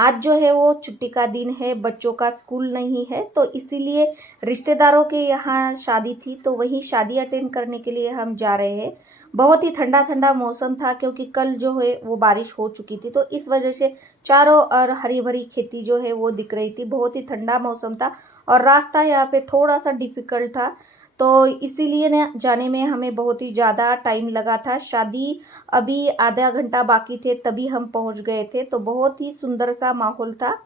आज जो है वो छुट्टी का दिन है, बच्चों का स्कूल नहीं है, तो इसीलिए रिश्तेदारों के यहाँ शादी थी, तो वहीं शादी अटेंड करने के लिए हम जा रहे हैं। बहुत ही ठंडा ठंडा मौसम था क्योंकि कल जो है वो बारिश हो चुकी थी, तो इस वजह से चारों ओर हरी भरी खेती जो है वो दिख रही थी। बहुत ही ठंडा मौसम था और रास्ता यहाँ पे थोड़ा सा डिफिकल्ट था, तो इसीलिए ना जाने में हमें बहुत ही ज़्यादा टाइम लगा था। शादी अभी आधा घंटा बाकी थे तभी हम पहुंच गए थे, तो बहुत ही सुंदर सा माहौल था।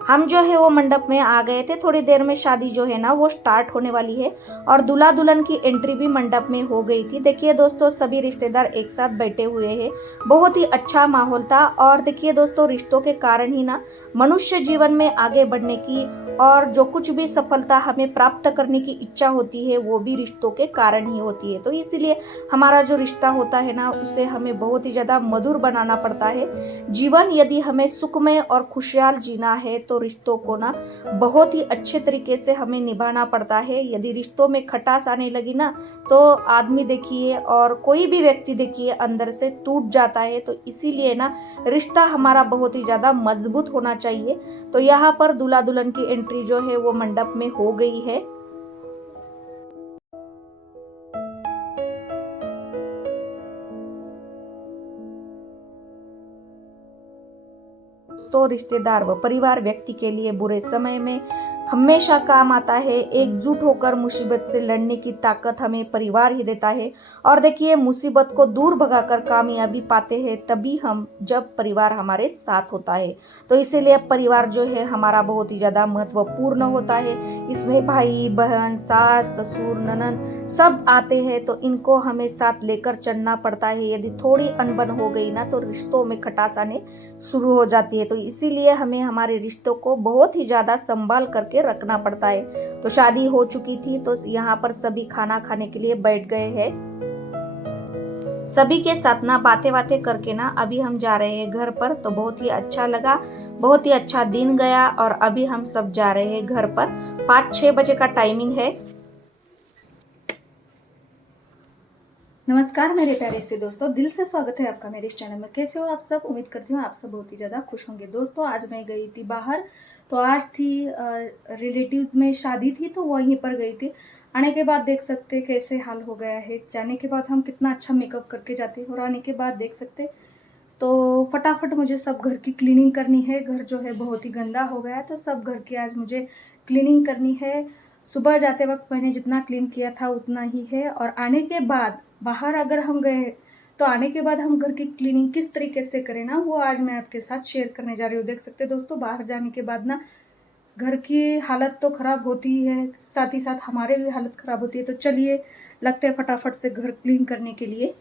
हम जो है वो मंडप में आ गए थे। थोड़ी देर में शादी जो है ना वो स्टार्ट होने वाली है और दूल्हा दुल्हन की एंट्री भी मंडप में हो गई थी। देखिए दोस्तों, सभी रिश्तेदार एक साथ बैठे हुए हैं। बहुत ही अच्छा माहौल था। और देखिए दोस्तों, रिश्तों के कारण ही ना मनुष्य जीवन में आगे बढ़ने की और जो कुछ भी सफलता हमें प्राप्त करने की इच्छा होती है वो भी रिश्तों के कारण ही होती है। तो इसीलिए हमारा जो रिश्ता होता है ना उसे हमें बहुत ही ज्यादा मधुर बनाना पड़ता है। जीवन यदि हमें सुखमय और खुशहाल जीना है तो रिश्तों को ना बहुत ही अच्छे तरीके से हमें निभाना पड़ता है। यदि रिश्तों में खटास आने लगी ना तो आदमी देखिए और कोई भी व्यक्ति देखिए अंदर से टूट जाता है। तो इसीलिए ना रिश्ता हमारा बहुत ही ज्यादा मजबूत होना चाहिए। तो यहाँ पर दूल्हा दुल्हन की एंट्री जो है वो मंडप में हो गई है। तो रिश्तेदार व परिवार व्यक्ति के लिए बुरे समय में हमेशा काम आता है। एकजुट होकर मुसीबत से लड़ने की ताकत हमें परिवार ही देता है। और देखिए, मुसीबत को दूर भगाकर कामयाबी पाते हैं तभी हम, जब परिवार हमारे साथ होता है। तो इसीलिए परिवार जो है हमारा बहुत ही ज्यादा महत्वपूर्ण होता है। इसमें भाई बहन, सास ससुर, ननद सब आते हैं, तो इनको हमें साथ लेकर चलना पड़ता है। यदि थोड़ी अनबन हो गई ना तो रिश्तों में खटास आने शुरू हो जाती है। तो इसीलिए हमें हमारे रिश्तों को बहुत ही ज्यादा संभाल करके रखना पड़ता है। तो शादी हो चुकी थी तो यहाँ पर सभी खाना खाने के लिए बैठ गए हैं। सभी के साथ ना बातें बातें करके ना अभी हम जा रहे हैं घर पर। तो बहुत ही अच्छा लगा, बहुत ही अच्छा दिन गया और अभी हम सब जा रहे हैं घर पर। 5-6 बजे का टाइमिंग है। नमस्कार मेरे प्यारे से दोस्तों, दिल से स्वागत है आपका मेरे इस चैनल में। कैसे हो आप सब? उम्मीद करती हूँ आप सब बहुत ही ज़्यादा खुश होंगे। दोस्तों, आज मैं गई थी बाहर। तो आज थी रिलेटिव्स में शादी थी, तो वहीं पर गई थी। आने के बाद देख सकते कैसे हाल हो गया है। जाने के बाद हम कितना अच्छा मेकअप करके जाते हैं और आने के बाद देख सकते तो फटाफट मुझे सब घर की क्लीनिंग करनी है। घर जो है बहुत ही गंदा हो गया है, तो सब घर की आज मुझे क्लीनिंग करनी है। सुबह जाते वक्त मैंने जितना क्लीन किया था उतना ही है। और आने के बाद बाहर अगर हम गए तो आने के बाद हम घर की क्लीनिंग किस तरीके से करें ना, वो आज मैं आपके साथ शेयर करने जा रही हूँ। देख सकते दोस्तों, बाहर जाने के बाद ना घर की हालत तो खराब होती ही है, साथ ही साथ हमारे भी हालत खराब होती है। तो चलिए लगते हैं फटाफट से घर क्लीन करने के लिए।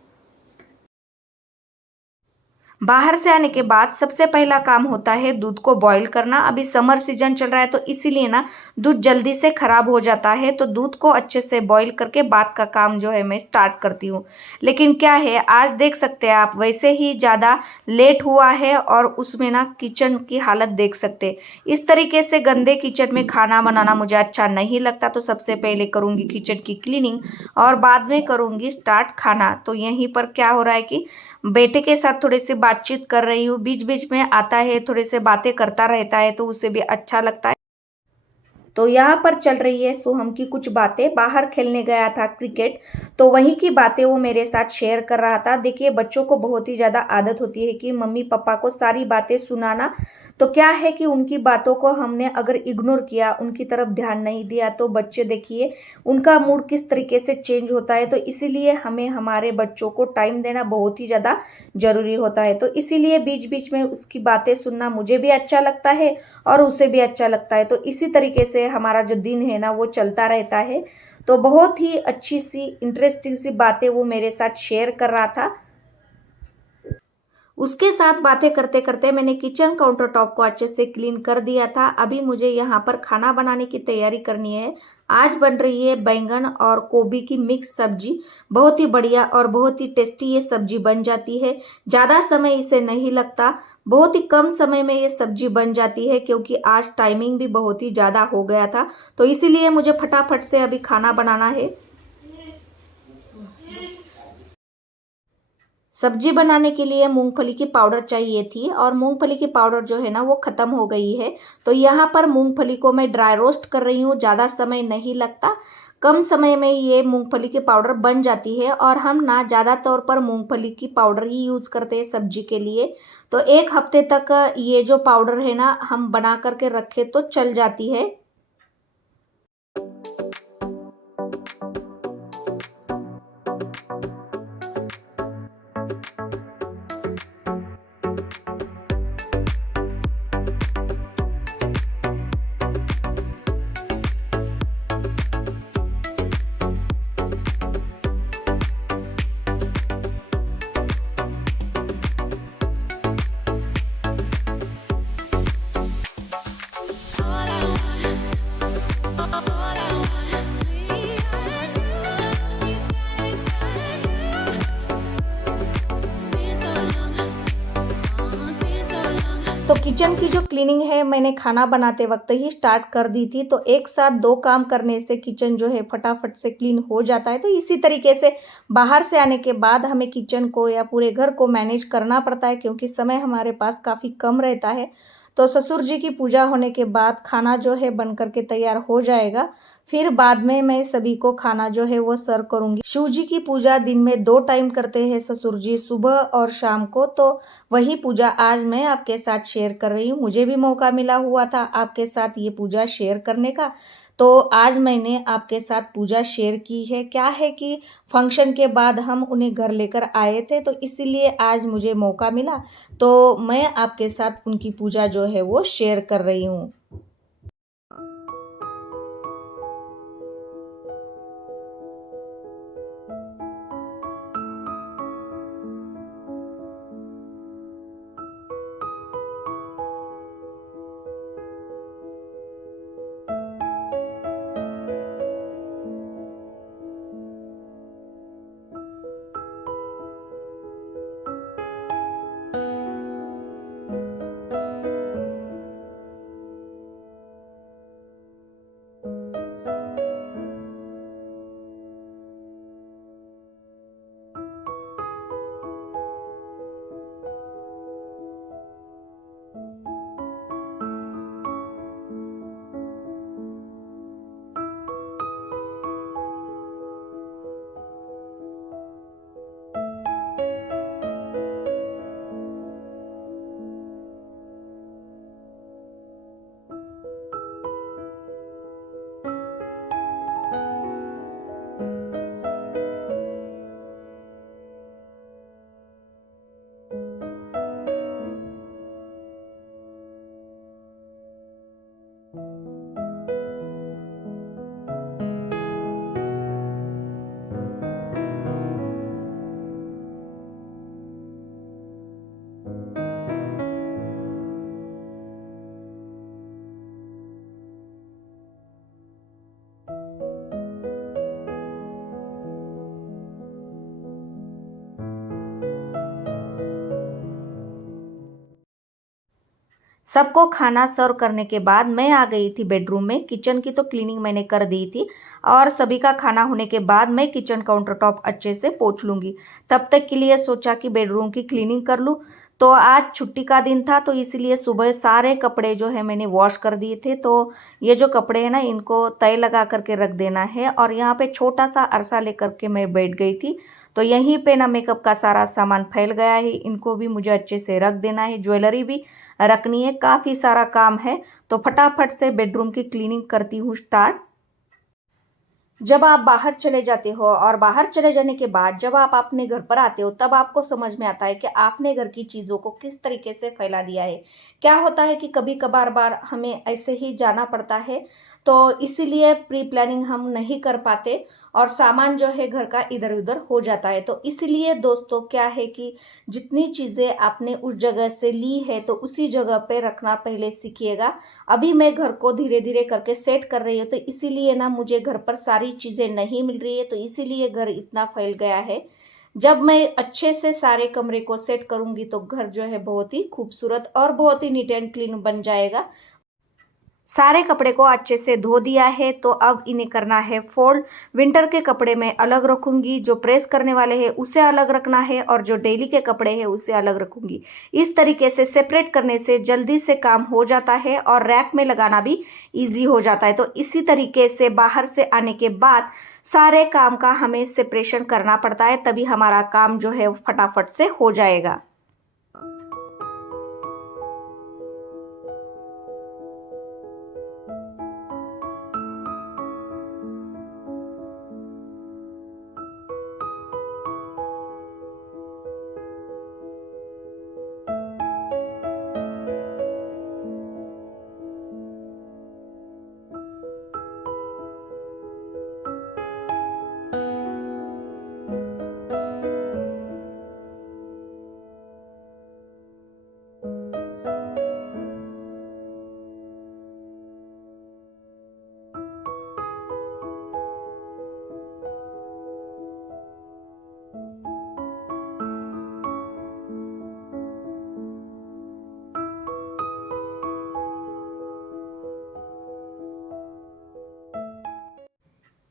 बाहर से आने के बाद सबसे पहला काम होता है दूध को बॉईल करना। अभी समर सीजन चल रहा है तो इसीलिए ना दूध जल्दी से खराब हो जाता है। तो दूध को अच्छे से बॉईल करके बाद का काम जो है मैं स्टार्ट करती हूँ। लेकिन क्या है, आज देख सकते हैं आप, वैसे ही ज़्यादा लेट हुआ है और उसमें ना किचन की हालत देख सकते। इस तरीके से गंदे किचन में खाना बनाना मुझे अच्छा नहीं लगता। तो सबसे पहले करूँगी किचन की क्लीनिंग और बाद में करूँगी स्टार्ट खाना। तो यहीं पर क्या हो रहा है कि बेटे के साथ थोड़ी सी बातचीत कर रही हूँ। बीच बीच में आता है, थोड़े से बातें करता रहता है, तो उसे भी अच्छा लगता है। तो यहाँ पर चल रही है सोहम की कुछ बातें। बाहर खेलने गया था क्रिकेट, तो वहीं की बातें वो मेरे साथ शेयर कर रहा था। देखिए, बच्चों को बहुत ही ज्यादा आदत होती है कि मम्मी पापा को सारी बातें सुनाना। तो क्या है कि उनकी बातों को हमने अगर इग्नोर किया, उनकी तरफ ध्यान नहीं दिया, तो बच्चे देखिए उनका मूड किस तरीके से चेंज होता है। तो इसीलिए हमें हमारे बच्चों को टाइम देना बहुत ही ज्यादा जरूरी होता है। तो इसीलिए बीच बीच में उसकी बातें सुनना मुझे भी अच्छा लगता है और उसे भी अच्छा लगता है। तो इसी तरीके से हमारा जो दिन है ना वो चलता रहता है। तो बहुत ही अच्छी सी इंटरेस्टिंग सी बातें वो मेरे साथ शेयर कर रहा था। उसके साथ बातें करते करते मैंने किचन काउंटर टॉप को अच्छे से क्लीन कर दिया था। अभी मुझे यहाँ पर खाना बनाने की तैयारी करनी है। आज बन रही है बैंगन और गोभी की मिक्स सब्जी। बहुत ही बढ़िया और बहुत ही टेस्टी ये सब्जी बन जाती है। ज़्यादा समय इसे नहीं लगता, बहुत ही कम समय में ये सब्जी बन जाती है। क्योंकि आज टाइमिंग भी बहुत ही ज़्यादा हो गया था, तो इसीलिए मुझे फटाफट से अभी खाना बनाना है। सब्जी बनाने के लिए मूंगफली की पाउडर चाहिए थी और मूंगफली की पाउडर जो है ना वो ख़त्म हो गई है। तो यहाँ पर मूंगफली को मैं ड्राई रोस्ट कर रही हूँ, ज़्यादा समय नहीं लगता, कम समय में ये मूंगफली की पाउडर बन जाती है। और हम ना ज़्यादा तौर पर मूंगफली की पाउडर ही यूज़ करते हैं सब्जी के लिए। तो 1 हफ्ते तक ये जो पाउडर है ना हम बना करके रखे तो चल जाती है। तो किचन की जो क्लीनिंग है मैंने खाना बनाते वक्त ही स्टार्ट कर दी थी। तो एक साथ 2 काम करने से किचन जो है फटाफट से क्लीन हो जाता है। तो इसी तरीके से बाहर से आने के बाद हमें किचन को या पूरे घर को मैनेज करना पड़ता है, क्योंकि समय हमारे पास काफ़ी कम रहता है। तो ससुर जी की पूजा होने के बाद खाना जो है बन कर के तैयार हो जाएगा। फिर बाद में मैं सभी को खाना जो है वो सर्व करूँगी। शिव जी की पूजा दिन में 2 टाइम करते हैं ससुर जी, सुबह और शाम को। तो वही पूजा आज मैं आपके साथ शेयर कर रही हूँ। मुझे भी मौका मिला हुआ था आपके साथ ये पूजा शेयर करने का, तो आज मैंने आपके साथ पूजा शेयर की है। क्या है कि फंक्शन के बाद हम उन्हें घर लेकर आए थे, तो इसीलिए आज मुझे मौका मिला, तो मैं आपके साथ उनकी पूजा जो है वो शेयर कर रही हूँ। सबको खाना सर्व करने के बाद मैं आ गई थी बेडरूम में। किचन की तो क्लीनिंग मैंने कर दी थी और सभी का खाना होने के बाद मैं किचन काउंटर टॉप अच्छे से पोंछ लूँगी। तब तक के लिए सोचा कि बेडरूम की क्लीनिंग कर लूँ। तो आज छुट्टी का दिन था, तो इसलिए सुबह सारे कपड़े जो है मैंने वॉश कर दिए थे। तो ये जो कपड़े हैं ना इनको तय लगा करके रख देना है। और यहाँ पे छोटा सा अरसा लेकर के मैं बैठ गई थी। तो यहीं पे ना मेकअप का सारा सामान फैल गया है, इनको भी मुझे अच्छे से रख देना है। ज्वेलरी भी रखनी है, काफ़ी सारा काम है। तो फटाफट से बेडरूम की क्लीनिंग करती हूँ स्टार्ट। जब आप बाहर चले जाते हो और बाहर चले जाने के बाद जब आप अपने घर पर आते हो, तब आपको समझ में आता है कि आपने घर की चीज़ों को किस तरीके से फैला दिया है। क्या होता है कि कभी कभार बार हमें ऐसे ही जाना पड़ता है, तो इसीलिए प्री प्लानिंग हम नहीं कर पाते और सामान जो है घर का इधर उधर हो जाता है। तो इसलिए दोस्तों क्या है कि जितनी चीज़ें आपने उस जगह से ली है तो उसी जगह पे रखना पहले सीखिएगा। अभी मैं घर को धीरे धीरे करके सेट कर रही हूँ, तो इसीलिए ना मुझे घर पर सारी चीज़ें नहीं मिल रही है, तो इसीलिए घर इतना फैल गया है। जब मैं अच्छे से सारे कमरे को सेट करूँगी तो घर जो है बहुत ही खूबसूरत और बहुत ही नीट एंड क्लीन बन जाएगा। सारे कपड़े को अच्छे से धो दिया है, तो अब इन्हें करना है फोल्ड। विंटर के कपड़े मैं अलग रखूंगी, जो प्रेस करने वाले हैं उसे अलग रखना है, और जो डेली के कपड़े हैं उसे अलग रखूंगी। इस तरीके से सेपरेट करने से जल्दी से काम हो जाता है और रैक में लगाना भी ईजी हो जाता है। तो इसी तरीके से बाहर से आने के बाद सारे काम का हमें सेपरेशन करना पड़ता है, तभी हमारा काम जो है फटाफट से हो जाएगा।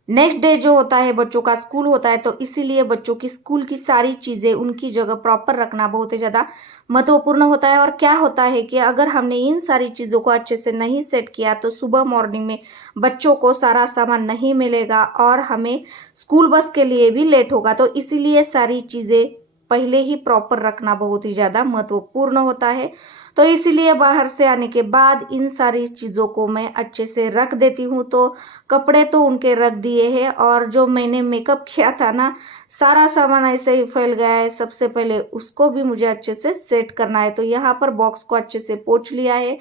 नेक्स्ट डे जो होता है बच्चों का स्कूल होता है, तो इसीलिए बच्चों की स्कूल की सारी चीज़ें उनकी जगह प्रॉपर रखना बहुत ही ज़्यादा महत्वपूर्ण होता है। और क्या होता है कि अगर हमने इन सारी चीज़ों को अच्छे से नहीं सेट किया तो सुबह मॉर्निंग में बच्चों को सारा सामान नहीं मिलेगा और हमें स्कूल बस के लिए भी लेट होगा। तो इसीलिए सारी चीज़ें पहले ही प्रॉपर रखना बहुत ही ज़्यादा महत्वपूर्ण होता है। तो इसीलिए बाहर से आने के बाद इन सारी चीज़ों को मैं अच्छे से रख देती हूँ। तो कपड़े तो उनके रख दिए हैं, और जो मैंने मेकअप किया था ना, सारा सामान ऐसे ही फैल गया है। सबसे पहले उसको भी मुझे अच्छे से सेट करना है। तो यहाँ पर बॉक्स को अच्छे से पोंछ लिया है।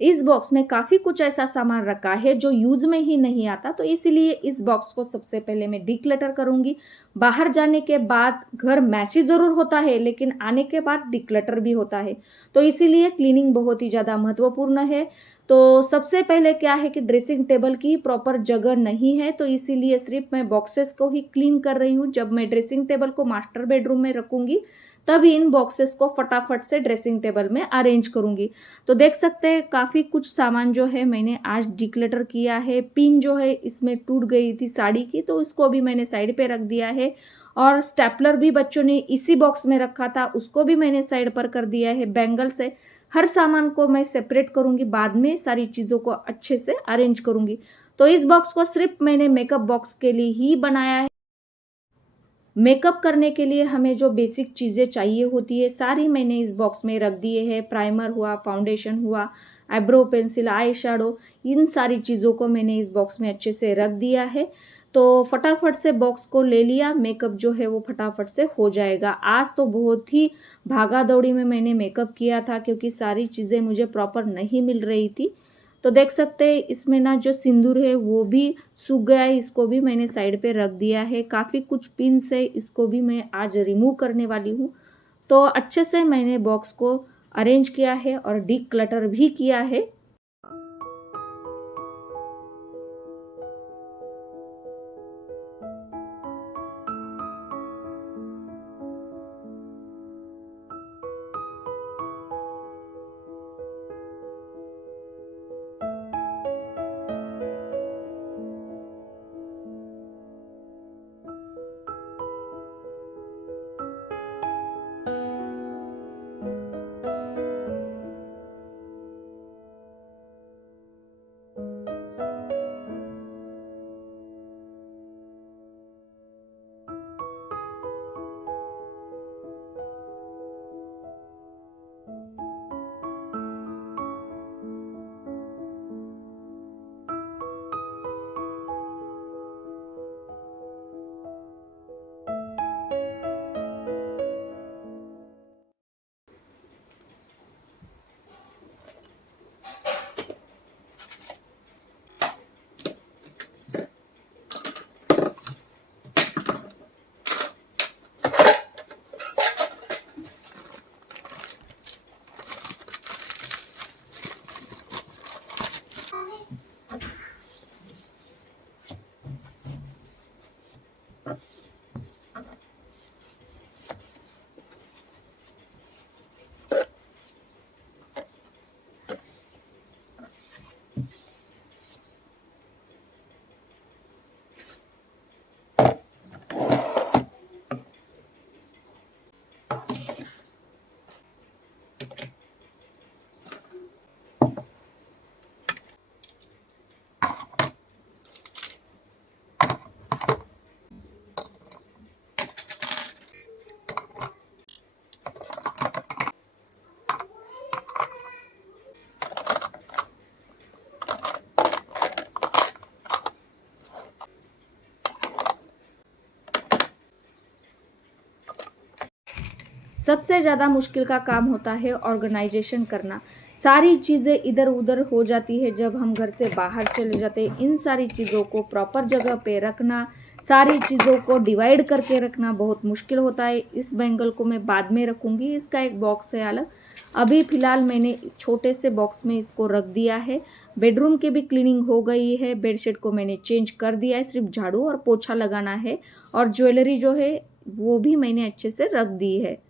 इस बॉक्स में काफी कुछ ऐसा सामान रखा है जो यूज में ही नहीं आता, तो इसीलिए इस बॉक्स को सबसे पहले मैं डिक्लटर करूंगी। बाहर जाने के बाद घर मैसी जरूर होता है, लेकिन आने के बाद डिक्लटर भी होता है। तो इसीलिए क्लीनिंग बहुत ही ज्यादा महत्वपूर्ण है। तो सबसे पहले क्या है कि ड्रेसिंग टेबल की प्रॉपर जगह नहीं है, तो इसीलिए सिर्फ मैं बॉक्सेस को ही क्लीन कर रही हूँ। जब मैं ड्रेसिंग टेबल को मास्टर बेडरूम में रखूंगी तभी इन बॉक्सेस को फटाफट से ड्रेसिंग टेबल में अरेंज करूंगी। तो देख सकते हैं काफी कुछ सामान जो है मैंने आज डिक्लटर किया है। पिन जो है इसमें टूट गई थी साड़ी की, तो उसको भी मैंने साइड पे रख दिया है। और स्टेपलर भी बच्चों ने इसी बॉक्स में रखा था, उसको भी मैंने साइड पर कर दिया है। बैंगल्स है, हर सामान को मैं सेपरेट करूंगी, बाद में सारी चीजों को अच्छे से अरेंज करूंगी। तो इस बॉक्स को सिर्फ मैंने मेकअप बॉक्स के लिए ही बनाया है। मेकअप करने के लिए हमें जो बेसिक चीज़ें चाहिए होती है सारी मैंने इस बॉक्स में रख दिए हैं। प्राइमर हुआ, फाउंडेशन हुआ, आईब्रो पेंसिल, आई शैडो, इन सारी चीज़ों को मैंने इस बॉक्स में अच्छे से रख दिया है। तो फटाफट से बॉक्स को ले लिया, मेकअप जो है वो फटाफट से हो जाएगा। आज तो बहुत ही भागा दौड़ी में मैंने मेकअप किया था, क्योंकि सारी चीज़ें मुझे प्रॉपर नहीं मिल रही थी। तो देख सकते हैं इसमें ना जो सिंदूर है वो भी सूख गया है, इसको भी मैंने साइड पे रख दिया है। काफ़ी कुछ पिंस है, इसको भी मैं आज रिमूव करने वाली हूँ। तो अच्छे से मैंने बॉक्स को अरेंज किया है और डी क्लटर भी किया है। सबसे ज़्यादा मुश्किल का काम होता है ऑर्गेनाइजेशन करना। सारी चीज़ें इधर उधर हो जाती है जब हम घर से बाहर चले जाते हैं। इन सारी चीज़ों को प्रॉपर जगह पे रखना, सारी चीज़ों को डिवाइड करके रखना बहुत मुश्किल होता है। इस बैंगल को मैं बाद में रखूँगी, इसका एक बॉक्स है अलग। अभी फ़िलहाल मैंने छोटे से बॉक्स में इसको रख दिया है। बेडरूम की भी क्लीनिंग हो गई है, बेडशीट को मैंने चेंज कर दिया है, सिर्फ झाड़ू और पोछा लगाना है और ज्वेलरी जो है वो भी मैंने अच्छे से रख दी है।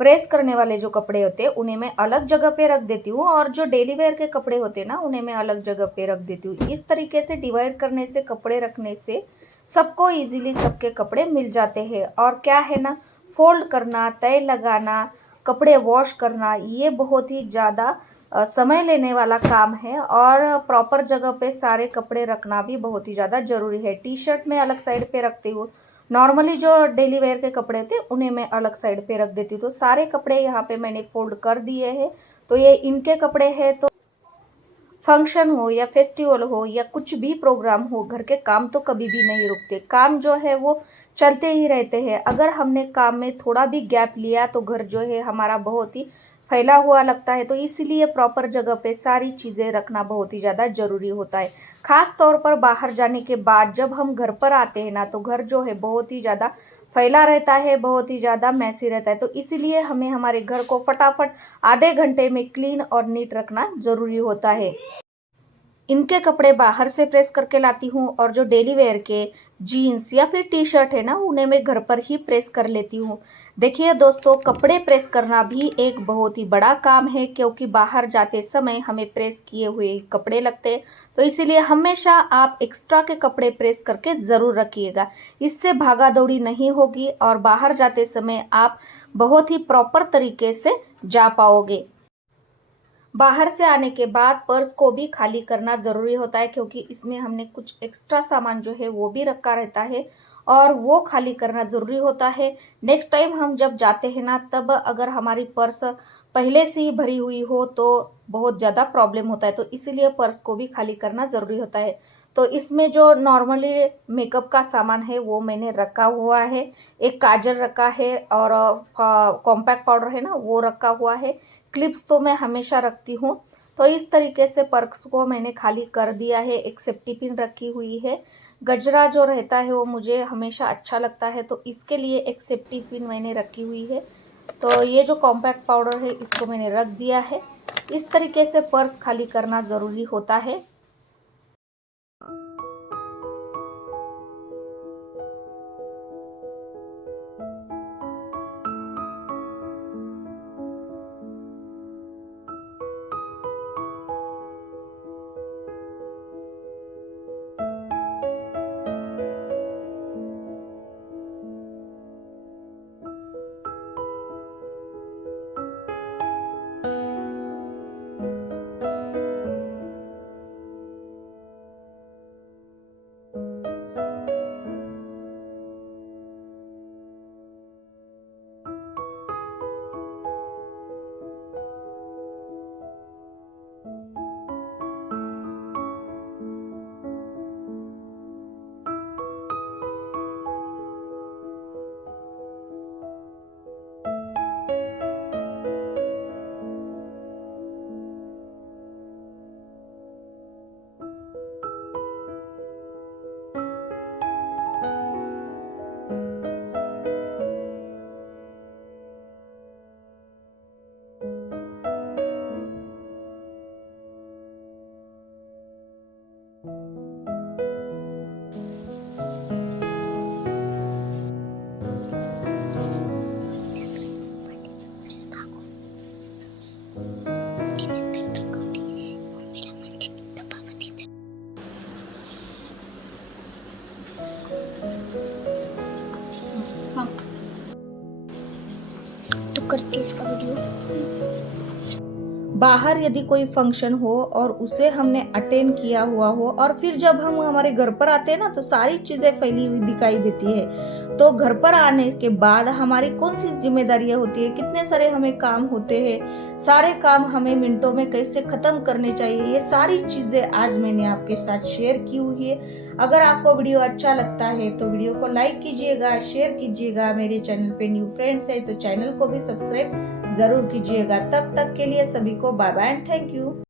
प्रेस करने वाले जो कपड़े होते हैं उन्हें मैं अलग जगह पे रख देती हूँ और जो डेली वेयर के कपड़े होते हैं ना उन्हें मैं अलग जगह पे रख देती हूँ। इस तरीके से डिवाइड करने से, कपड़े रखने से सबको इजीली सबके कपड़े मिल जाते हैं। और क्या है ना, फोल्ड करना, तय लगाना, कपड़े वॉश करना, ये बहुत ही ज़्यादा समय लेने वाला काम है और प्रॉपर जगह पे सारे कपड़े रखना भी बहुत ही ज़्यादा ज़रूरी है। टी शर्ट मैं अलग साइड पे रखती हूँ, नॉर्मली जो डेली वेयर के कपड़े थे उन्हें मैं अलग साइड पे रख देती हूँ। तो सारे कपड़े यहाँ पे मैंने फोल्ड कर दिए हैं। तो ये इनके कपड़े हैं, तो फंक्शन हो या फेस्टिवल हो या कुछ भी प्रोग्राम हो, घर के काम तो कभी भी नहीं रुकते। काम जो है वो चलते ही रहते हैं। अगर हमने काम में थोड़ा भी गैप लिया तो घर जो है हमारा बहुत ही फैला हुआ लगता है। तो इसीलिए प्रॉपर जगह पे सारी चीज़ें रखना बहुत ही ज़्यादा ज़रूरी होता है। ख़ास तौर पर बाहर जाने के बाद जब हम घर पर आते हैं ना, तो घर जो है बहुत ही ज़्यादा फैला रहता है, बहुत ही ज़्यादा मैसी रहता है। तो इसीलिए हमें हमारे घर को फटाफट आधे घंटे में क्लीन और नीट रखना ज़रूरी होता है। इनके कपड़े बाहर से प्रेस करके लाती हूँ और जो डेली वेयर के जीन्स या फिर टी शर्ट है ना, उन्हें मैं घर पर ही प्रेस कर लेती हूँ। देखिए दोस्तों, कपड़े प्रेस करना भी एक बहुत ही बड़ा काम है, क्योंकि बाहर जाते समय हमें प्रेस किए हुए कपड़े लगते हैं। तो इसीलिए हमेशा आप एक्स्ट्रा के कपड़े प्रेस करके ज़रूर रखिएगा। इससे भागा दौड़ी नहीं होगी और बाहर जाते समय आप बहुत ही प्रॉपर तरीके से जा पाओगे। बाहर से आने के बाद पर्स को भी खाली करना ज़रूरी होता है, क्योंकि इसमें हमने कुछ एक्स्ट्रा सामान जो है वो भी रखा रहता है और वो खाली करना ज़रूरी होता है। नेक्स्ट टाइम हम जब जाते हैं ना, तब अगर हमारी पर्स पहले से ही भरी हुई हो तो बहुत ज़्यादा प्रॉब्लम होता है। तो इसीलिए पर्स को भी खाली करना ज़रूरी होता है। तो इसमें जो नॉर्मली मेकअप का सामान है वो मैंने रखा हुआ है। एक काजल रखा है और कॉम्पैक्ट पाउडर है ना, वो रखा हुआ है। क्लिप्स तो मैं हमेशा रखती हूँ। तो इस तरीके से पर्स को मैंने खाली कर दिया है। एक सेफ्टी पिन रखी हुई है। गजरा जो रहता है वो मुझे हमेशा अच्छा लगता है, तो इसके लिए एक सेफ्टी पिन मैंने रखी हुई है। तो ये जो कॉम्पैक्ट पाउडर है इसको मैंने रख दिया है। इस तरीके से पर्स खाली करना ज़रूरी होता है। करती इसका वीडियो। बाहर यदि कोई फंक्शन हो और उसे हमने अटेंड किया हुआ हो और फिर जब हम हमारे घर पर आते हैं ना तो सारी चीजें फैली हुई दिखाई देती है। तो घर पर आने के बाद हमारी कौन सी जिम्मेदारियां होती है, कितने सारे हमें काम होते हैं, सारे काम हमें मिनटों में कैसे खत्म करने चाहिए, ये सारी चीजें आज मैंने आपके साथ शेयर की हुई है। अगर आपको वीडियो अच्छा लगता है तो वीडियो को लाइक कीजिएगा, शेयर कीजिएगा। मेरे चैनल पे न्यू फ्रेंड्स है तो चैनल को भी सब्सक्राइब जरूर कीजिएगा। तब तक के लिए सभी को bye bye and thank you.